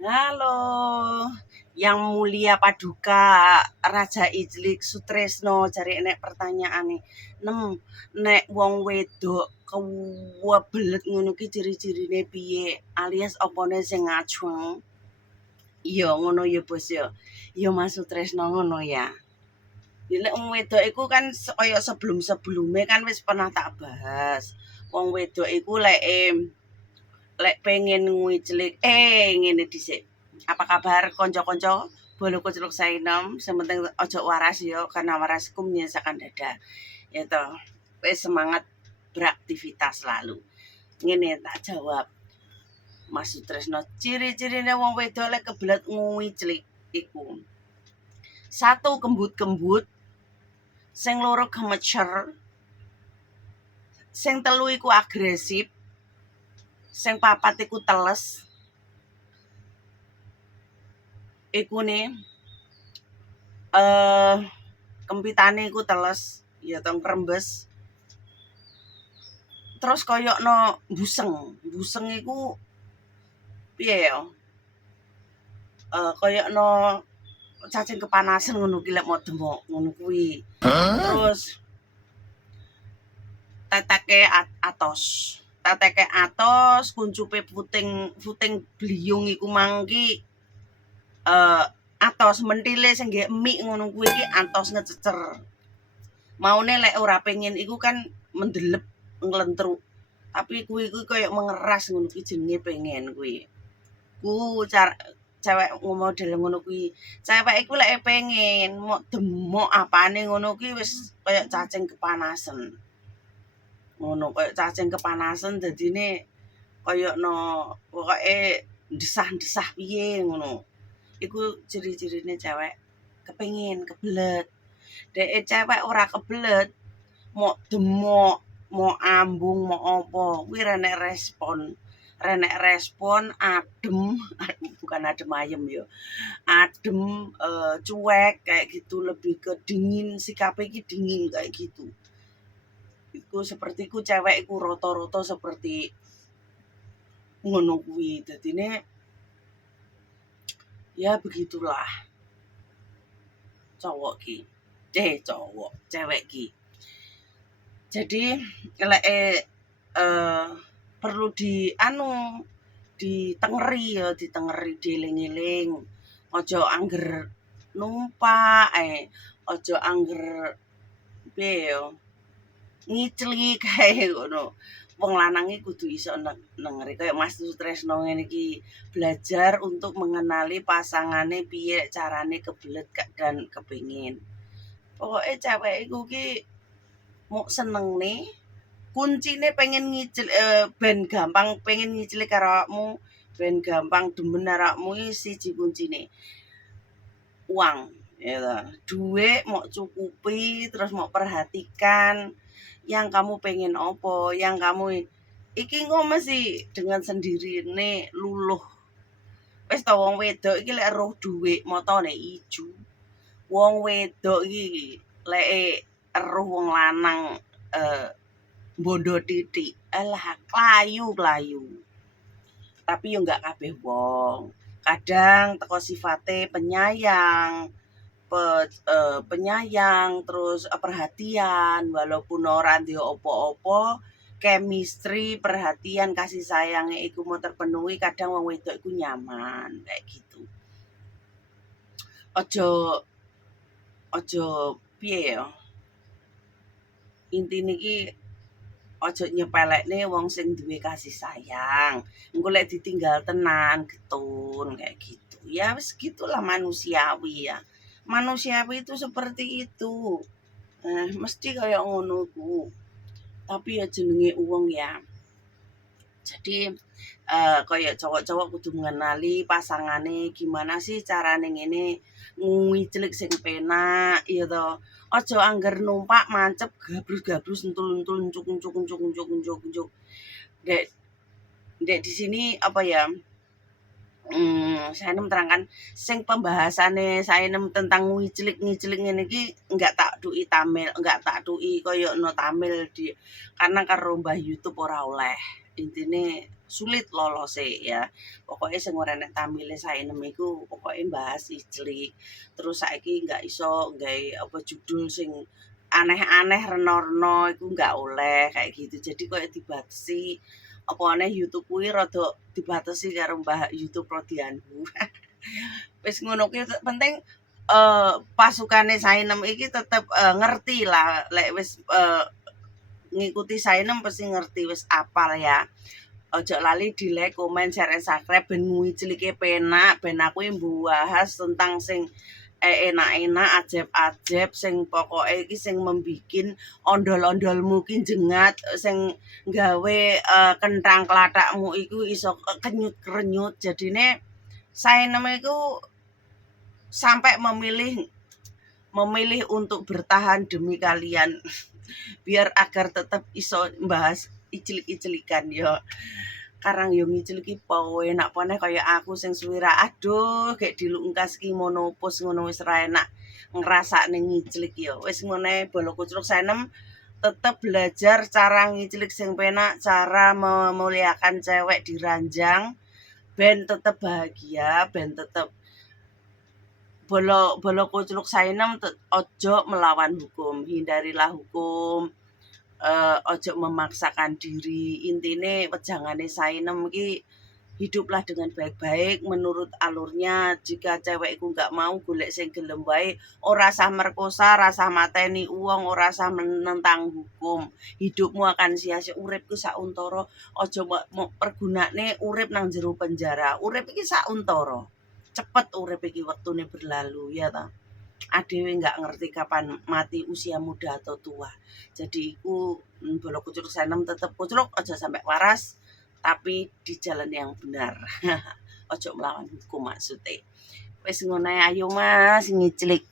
Halo, Yang Mulia Paduka Raja Ijlik Sutresno cari nek pertanyaan nih. Nek wong wedok kewebelet ngono ki ciri-cirine piye alias opone sing ngajeng? Iya ngono ya Bos ya. Ya Mas Sutresno ngono ya. Ya nek wong wedok iku kan kaya sebelum-sebelumnya kan wis pernah tak bahas. Wong wedok iku lek pengen nguiclik ngene dhisik. Apa kabar konco-konco? Boloku celuk sainem, sementing ojo waras yo karena warasku menyisakan dada. Ya toh, wis semangat beraktivitas selalu. Ngene tak jawab. Mas Sutresno, ciri-cirine wong wedok lek kebelet nguiclik iku. Satu kembut-kembut, sing loro gemecer, sing telu iku agresif, sing papat iku teles. Iku nih kempitane iku teles, ya tong krembes. Terus koyokno buseng. Buseng iku piye ya? Koyokno cacing kepanasan ngono ki lek mau demok ngono kuwi. Terus teteke atos. Teteke atos, kuncupe puting bliyung iku mangki atos mentile sing nggih emik ngono kuwi iki atos ngececer. Maune lek ora pengen iku kan mendelep nglentruk. Tapi kuwi koyo mengeras ngono kuwi jenenge pengen kuwi. Ku cewek model ngono kuwi. Cewek iku lek pengen mok demok apane ngono kuwi wis koyo cacing kepanasan. Ngono koyo cacing kepanasan dadine koyokno pokoke desah-desah piye ngono. Iku ciri-cirine cewek kepengin kebelet. Dek cewek ora kebelet mau demok, mau ambung, mau apa, kuwi renek respon. Renek respon adem, bukan adem ayem ya. Adem, cuek kayak gitu, lebih ke dingin, sikape iki dingin kayak gitu. Iku seperti ku cewek iku rata-rata seperti ngono kuwi. Dadine ya begitulah cowok ki. Cowok, cewek ki. Jadi lek perlu ditengeri ya, ditengeri dieling-eling. Aja angger numpak aja angger piye ya ngiclik kae ngono. Wong lanang iki kudu iso nengeri kaya Mas Sutresno ngene iki belajar untuk mengenali pasangane piye carane kebelet dan kepengin. Pokoke cewek iku ki mok senengne kuncine pengen ben gampang pengen ngicilik karo awakmu, ben gampang demen awakmu iki siji kuncine. Uang, ya toh. Duit mau cukupi, terus mau perhatikan yang kamu pengen opo, yang kamu iki kok mesti dengan sendirine luluh. Wis to wong wedok iki lek roh dhuwit motone ijo. Wong wedok iki lek roh wong lanang bondo titik. Alah klayu. Tapi yo enggak kabeh wong. Kadang teko sifate penyayang terus perhatian walaupun ora ndek apa-apa chemistry perhatian kasih sayangnya iku mau terpenuhi kadang wong wedok iku nyaman kayak gitu. Ojo piye ya intine iki ojo nyepelekne wong sing duwe kasih sayang. Engko lek ditinggal tenan getun kayak gitu. Ya wis gitulah manusiawi ya. Manusiawi itu seperti itu. Mesti kayak ngono ku. Tapi ya jenenge uang ya. Jadi kayak cowok-cowok kudu mengenali pasangane gimana sih carane ngene ngicilik sing penak ya toh. Aja angger numpak mancep gabrus-gabrus entul-entul uncuk. Dek di sini apa ya? Saya menerangkan sing pembahasannya saya tentang ngicilik ngene iki enggak tak duki koyo no tamil di karena karo Mbah YouTube ora oleh. Intine sulit lolose ya. Pokoknya sing ora nek tampile Sainem iku pokoke bahas iclik. Terus saiki nggak iso nggawe apa judul sing aneh-aneh reno-reno iku nggak oleh kayak gitu. Jadi koyo dibatasi apa aneh YouTube kuwi rada dibatasi karo Mbah YouTube Rodianhu. Wis ngono kuwi penting pasukane Sainem iki tetep ngerti lah lek wis ngikuti Sainem pasti ngerti wis apal ya. Ojo lali di like, komen, share, and subscribe ben ngicilike penak ben aku mbahas tentang sing enak-enak, ajeb-ajeb sing pokoke iki sing membikin ondol-ondolmu ki jengat, sing gawe kenthang klathakmu iku iso kenyut-krenyut. Jadine Sainem iku sampai memilih untuk bertahan demi kalian biar agar tetap iso bahas icilik-icilikan yo. Karang yo ngiciliki po enak pone kaya aku sing suwira aduh kayak dilungkas ki monopos ngono wis ra enak ngrasakne ngicilik yo. Wis ngene bolo kucluk Sainem tetap belajar cara ngicilik sing penak, cara memuliakan cewek di ranjang ben tetap bahagia, ben tetap bolo kucluk Sainem ojo melawan hukum, hindarilah hukum. Ojo memaksakan diri. Intine wejangane Sainem iki hiduplah dengan baik-baik menurut alurnya. Jika cewek iku nggak mau golek sing gelem wae, ora usah merkosa, ora usah mateni uang, ora usah menentang hukum. Hidupmu akan sia-sia. Uripku sauntara, ojo pergunakne urip nang jero penjara. Urip iki sauntara. Cepet urip iki wektune berlalu ya ta. Adewe nggak ngerti kapan mati usia muda atau tua. Jadi iku bolo kucluk Sainem tetep kucluk aja sampai waras tapi di jalan yang benar. Ojo melawan hukum maksudnya. Wis ngono ayo Mas ngicilik